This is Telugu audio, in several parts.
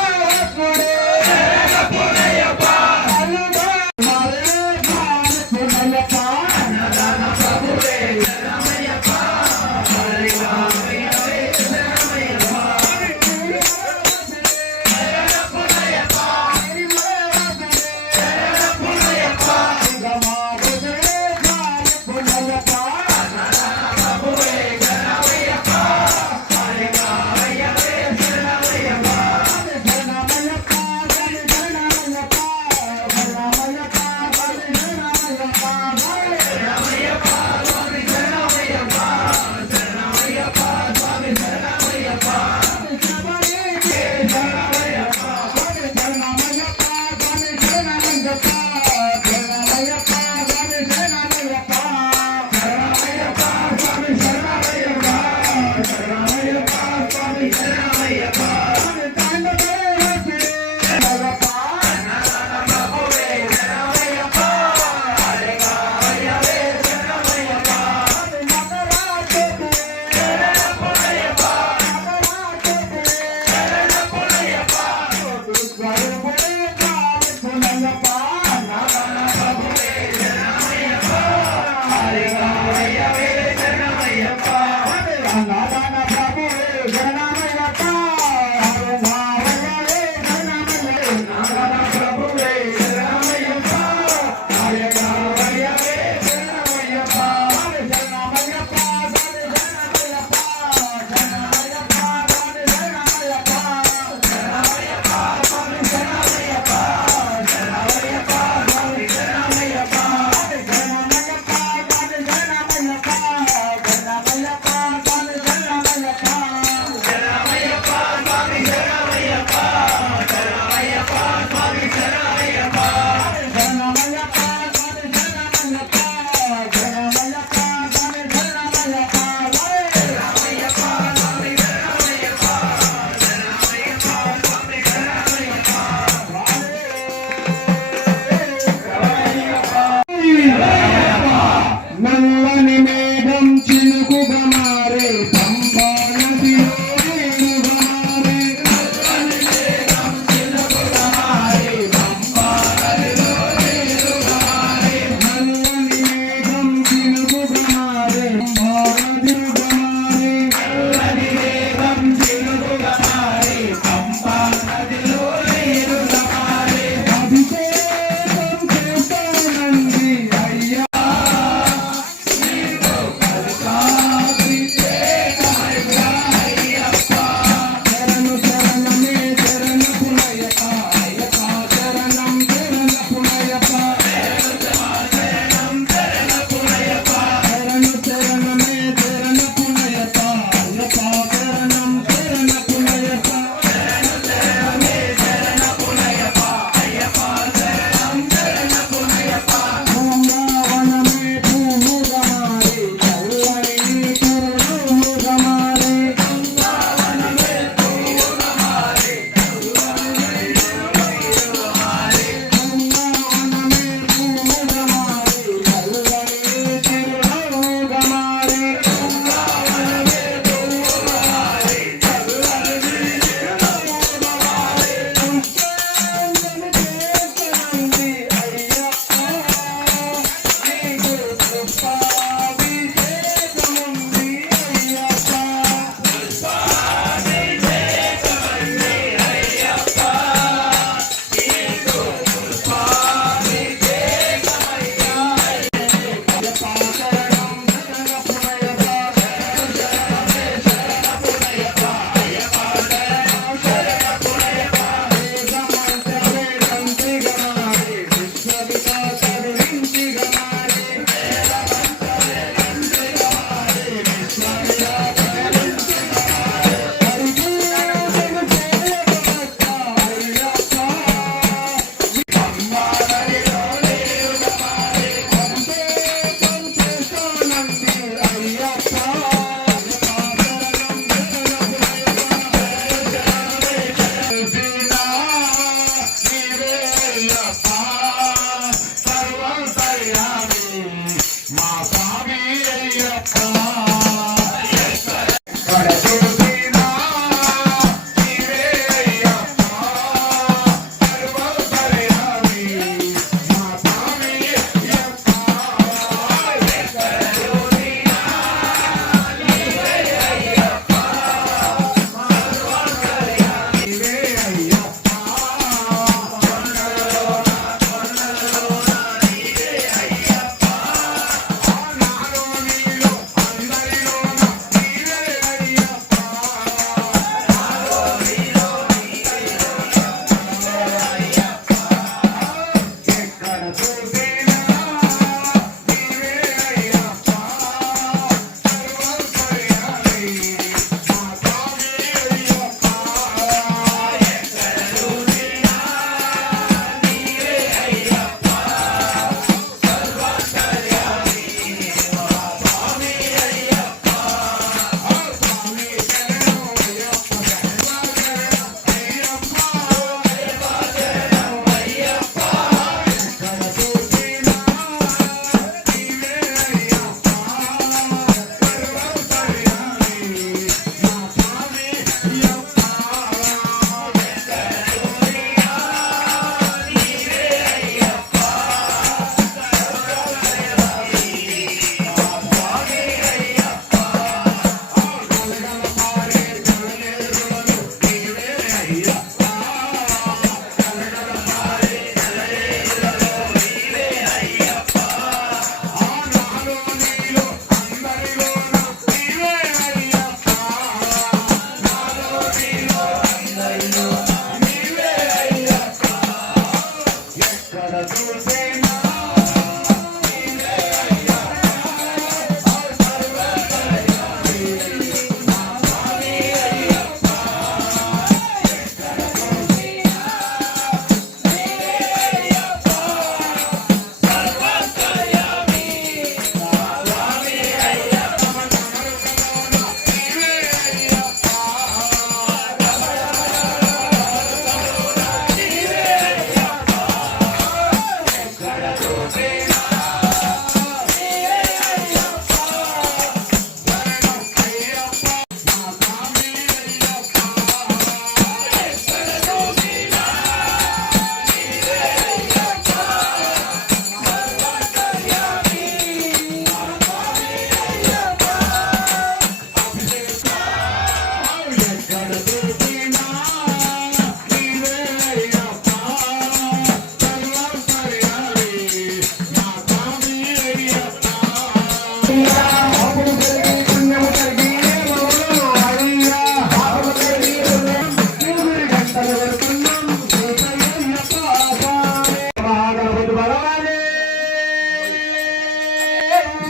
Oh,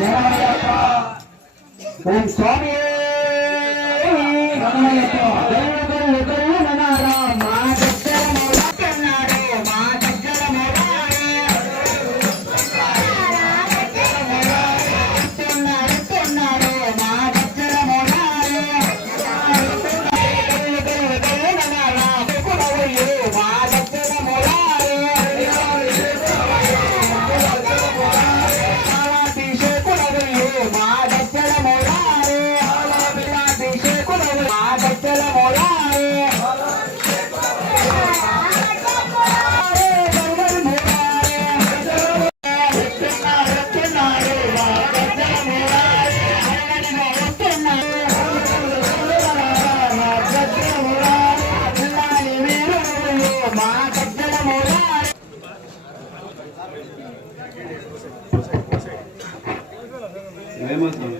శరణమయ్యప్ప ఓం స్వామి అయ్యప్ప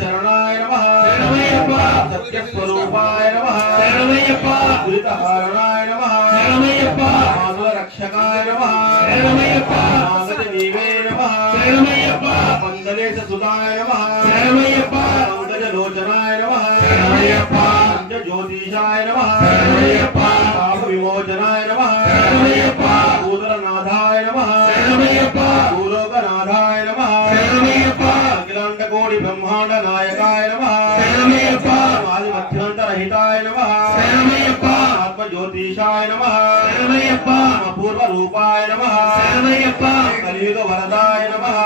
శరణాయ నమః శరణమయ్యప్ప. సత్యస్వరూపాయ నమః శరణమయ్యప్ప. దురితహారణాయ నమః శరణమయ్యప్ప. మాధవ రక్షకాయ నమః శరణమయ్యప్ప. నాగజ నీవే నమః శరణమయ్యప్ప. పందలేశ సుతాయ నమః శరణమయ్యప్ప. పంకజ లోచనాయ నమః శరణమయ్యప్ప. జ్యోతిషాయ నమః శరణమయ్యప్ప. పాప విమోచనాయ కలియుగ వరదాయ నమః.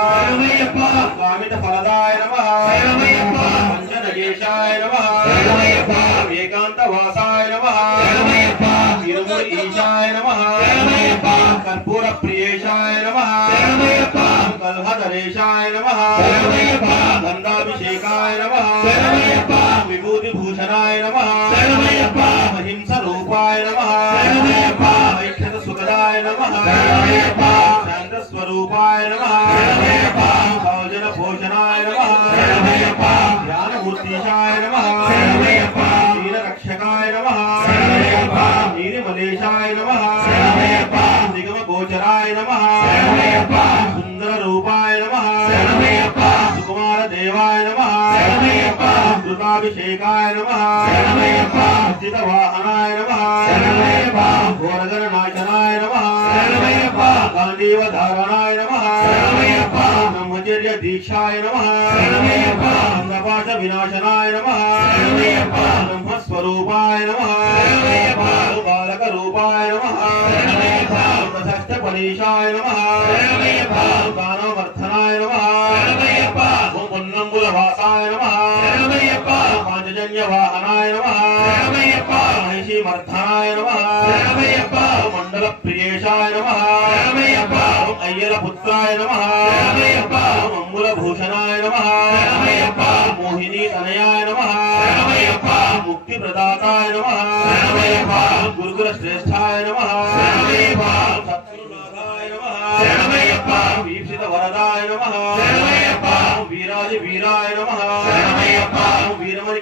కామిత ఫలదాయ నమః. పంచనగేశాయ నమః. ఏకాంత వాసాయ నమః ఈశాయ నమః. కర్పూర ప్రియేశాయ నమః. కల్హధరేశాయ నమః. గంధాభిషేకాయ నమః కృతాభిషేకాయ నమః. స్థిత వాహనాయ నమః. ఘోరగణ నాశనాయ నమః. గాంధీవ ధారణాయ నమః. బ్రహ్మచర్య దీక్షాయ నమః వినాశనాయ నమః. బ్రహ్మస్వరూపాయ నమః శరణమయ్యప్ప. బాలక రూపాయ నమః పనీశాయ నమః. దానవర్ధనాయ నమః వాసాయ నమః వాహనాయ నమః శరణమయ్యప్ప. మహిషి మర్ధనాయ నమః శరణమయ్యప్ప. మండల ప్రియేశాయ నమః శరణమయ్యప్ప. అయ్యల పుత్రాయ నమః శరణమయ్యప్ప. మంగుల భూషణాయ నమః శరణమయ్యప్ప. మోహిని తనయాయ నమః శరణమయ్యప్ప. ప్రదాతాయ నమ శరణమయ్యప్ప. గురుకుల శ్రేష్టాయ నమ శరణమయ్యప్ప. సద్గురునాథాయ నమ శరణమయ్యప్ప. వీక్షిత వరదాయ నమ శరణమయ్యప్ప. వీరాజ వీరాయ నమ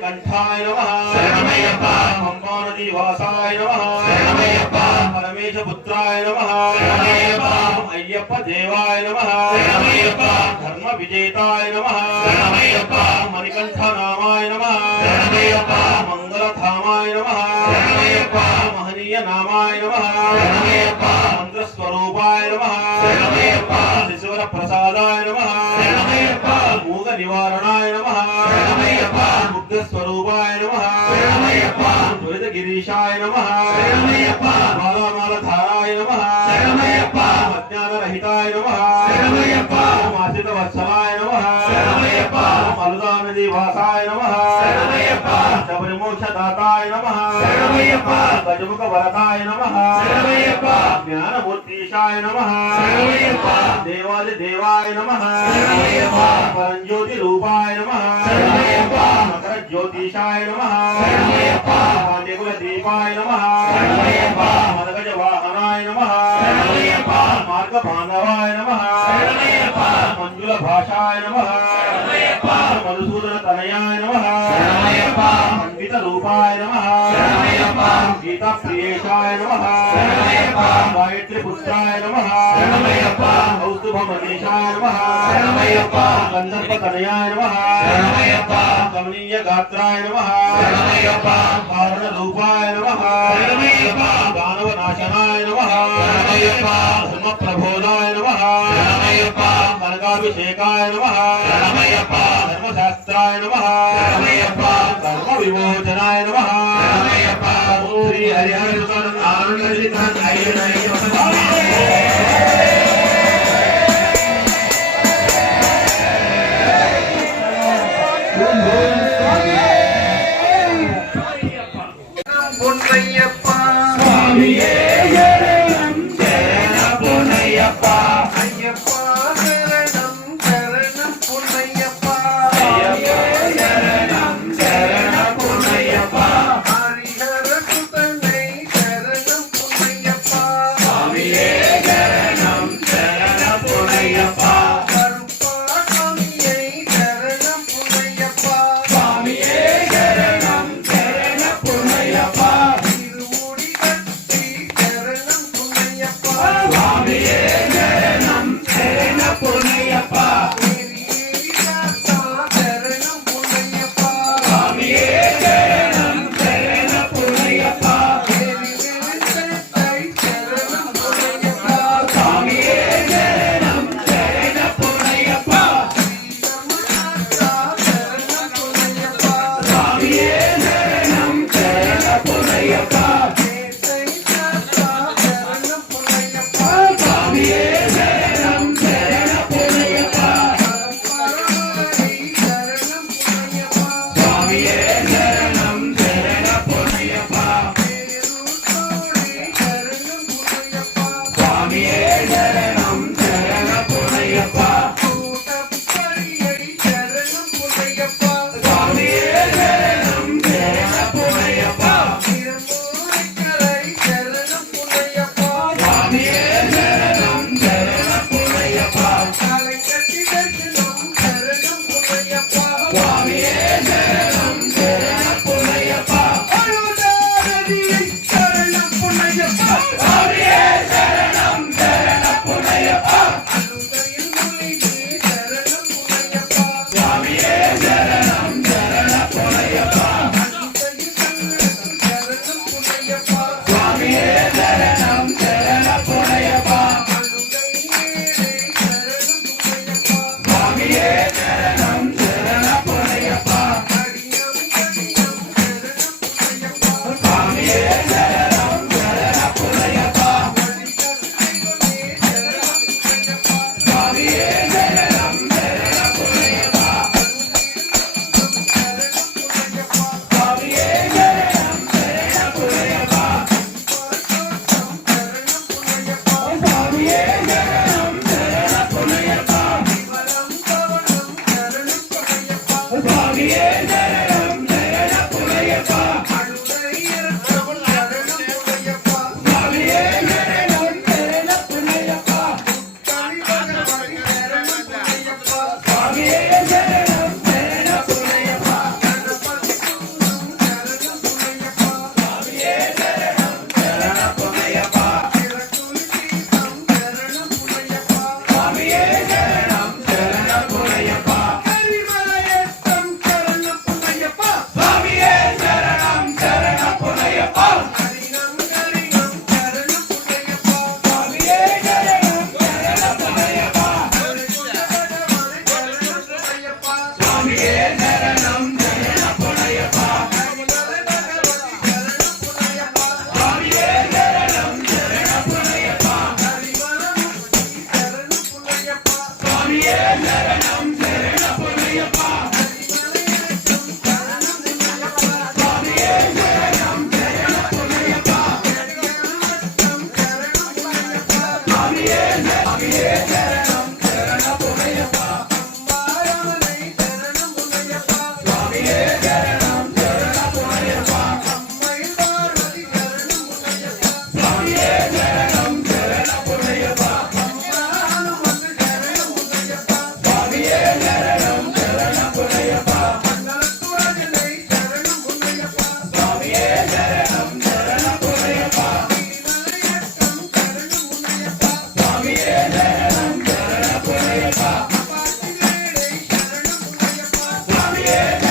కంఠాయ నమ శరణమయ్యప్ప. పంపానదీ వాసాయ నమ శరణమయ్యప్ప. పరమేశ పుత్రాయ నమ శరణమయ్యప్ప. అయ్యప్ప దేవాయ నమ శరణమయ్యప్ప. ధర్మ విజేతాయ నమ శరణమయ్యప్ప. మణికంఠ నామాయ నమ శరణమయ్యప్ప. మంగళధామాయ నమ శరణమయ్యప్ప. మహనీయ నామాయ నమ శరణమయ్యప్ప. మంత్రస్వరూపాయ నమ శరణమయ్యప్ప. శిశువర ప్రసాదాయ నమ శరణమయ్యప్ప. మూగ నివారణాయ నమ స్వరూపాయ నమ. దురిత గిరీశాయ నమ శరణమయ్యప్ప. బాలమాలధారాయ నమ శరణమయ్యప్ప. అజ్ఞానరహితాయ నమ. ఆశ్రిత వత్సలాయ నమ. మరుదానది వాసాయ నమ శబరిమోక్షదాతాయ నమ శరణమయ్యప్ప. గజముఖ వరదాయ నమ శరణమయ్యప్ప. జ్ఞానమూర్తీశాయ నమ శరణమయ్యప్ప. దేవాది దేవాయ నమ శరణమయ్యప్ప. పరంజ్యోతి రూపాయ నమ శరణమయ్యప్ప. మకర జ్యోతిషాయ నమ శరణమయ్యప్ప. పాండ్యకుల దీపాయ నమ శరణమయ్యప్ప. మదగజ వాహనాయ నమ శరణమయ్యప్ప. మార్గ బాంధవాయ నమ శరణమయ్యప్ప. మంజుల భాషాయ నమ శరణమయ్యప్ప. మధుసూదన తనయాయ నమ శరణమయ్యప్ప. పండిత రూపాయ నమ శరణమయ్యప్ప. గీతా ప్రియేషాయ నమ శరణమయ్యప్ప. గాయత్రి పుత్రాయ నమ శరణమయ్యప్ప. కౌస్తుభమనీషాయ నమ శరణమయ్యప్ప. గంధర్వ తనయాయ నమ శరణమయ్యప్ప. కమనీయ గాత్రాయ నమ శరణమయ్యప్ప. కారణ రూపాయ నమ శరణమయ్యప్ప. దానవ నాశనాయ నమ శరణమయ్యప్ప. ధర్మ ప్రబోధాయ నమ శరణమయ్యప్ప. కనకాభిషేకాయ నమ శరణమయ్యప్ప. ధర్మశాస్త్రాయ నమ శరణమయ్యప్ప. ధర్మ విమోచనాయ నమ శరణమయ్యప్ప. శ్రీ yeah.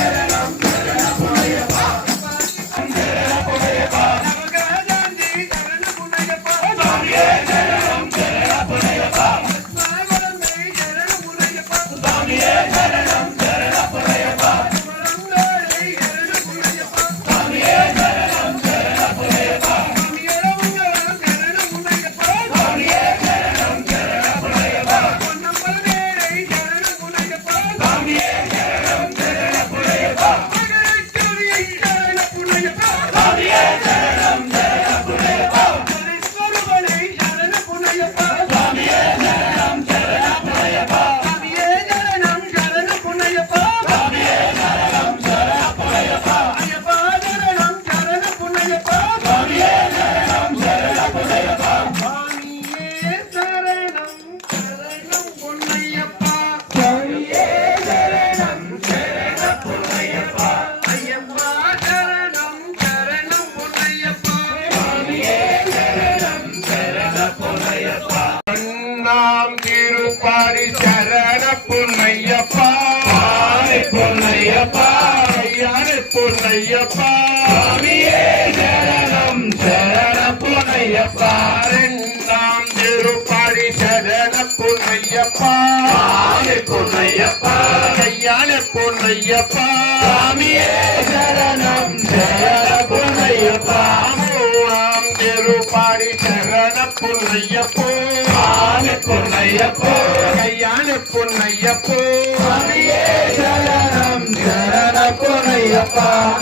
பொன்னையப்பா. சாமியே சரணம். ஜெயர பொன்னையப்பா. மூணாம் திருப்பாடி சரண பொன்னையப்போ. ஆன பொன்னையப்போ. கையான பொன்னையப்போ. சாமியே சரணம். ஜெயர பொன்னையப்பா.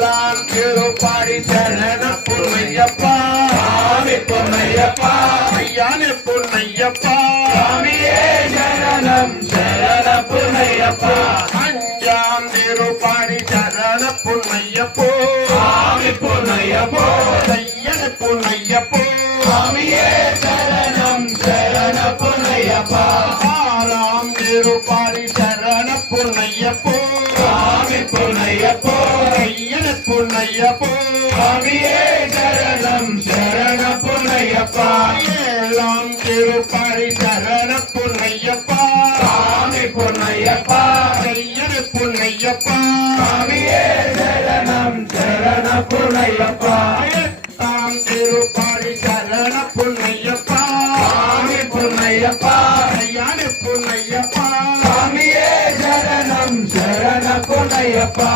எல்லாம் திருப்பாடி சரண பொன்னையப்பா. சாமி பொன்னையப்பா. ஐயானே பொன்னையப்பா. சாமியே சரணம் சரண பொன்னையப்பா. அஞ்சாம் திருப்பாடி சரண பொன்னையப்போ. சாமி பொன்னையப்போ. ஐயன பொன்னையப்போ. சாமியே சரணம் சரண பொன்னையப்பா. ஆறாம் திருப்பாடி சரண பொன்னையப்போ. பொன்னையப்போ ஐயன பொன்னையப்போ அவியே சரணம் சரண பொன்னையப்பா எல்லாம் திருப்பாரி சரண பொன்னையப்பா சாமி பொன்னையப்பா ஐயன பொன்னையப்பா அவியே சரணம் சரண பொன்னையப்பா தாம் திருப்பாரி சரண பொன்னையப்பா போனையப்பா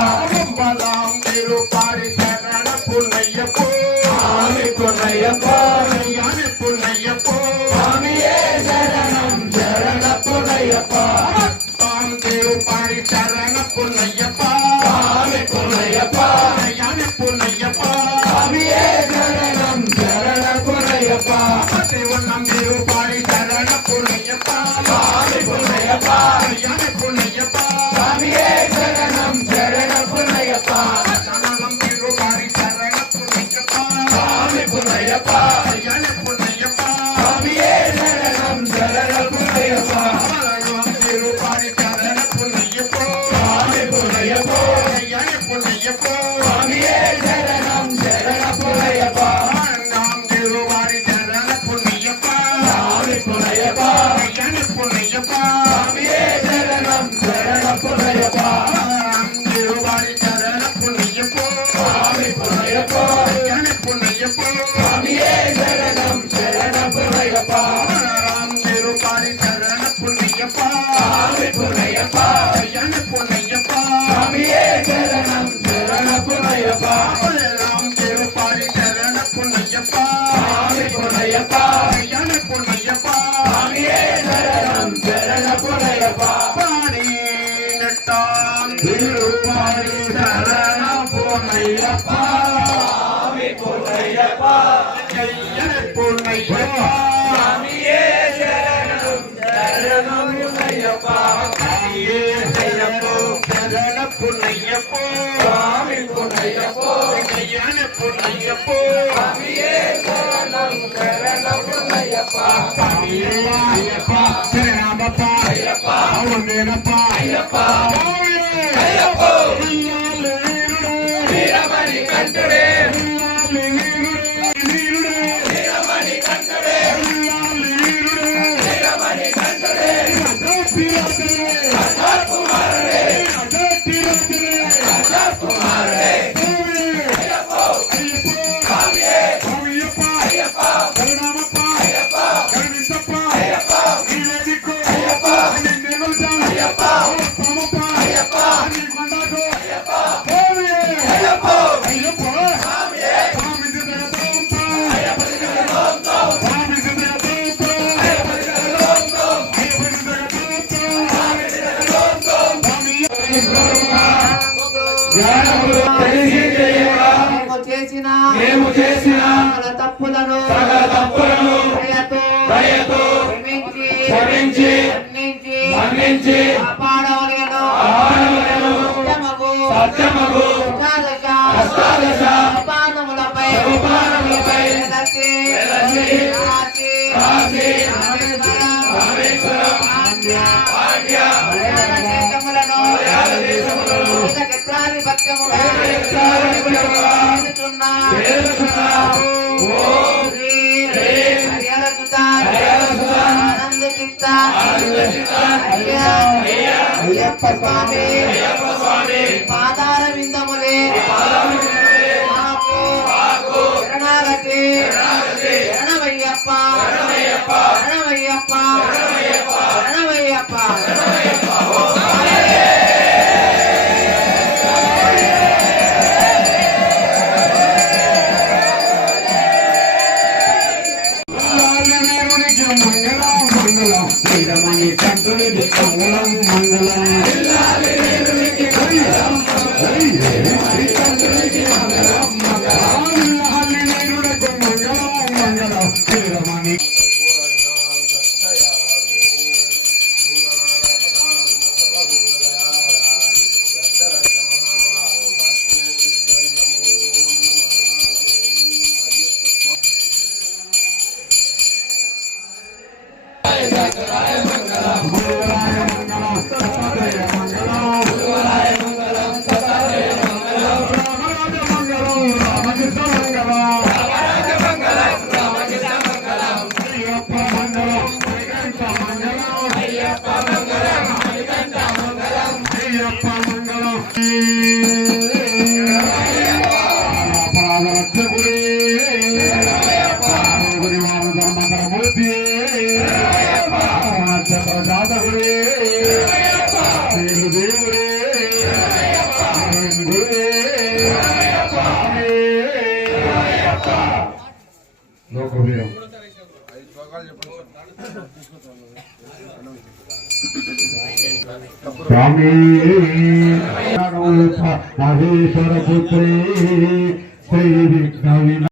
சுவாமி பொன்னையப்போ ஐயப்பா. ஐயப்பா. ஐயப்பா. வீரமணி கண்டடே చేసిన మేము చేసిన తప్పులను తప్పులను దయతో క్షమించి మన్నించి కాపాడవలను. సత్యమగు అష్టాదశ అపానములపై అపానములపై అయ్యప్ప స్వామి పాదార విందములే శరణాగతి. శరణమయ్యప్ప. శరణమయ్యప్ప. శరణమయ్యప్ప. Wow.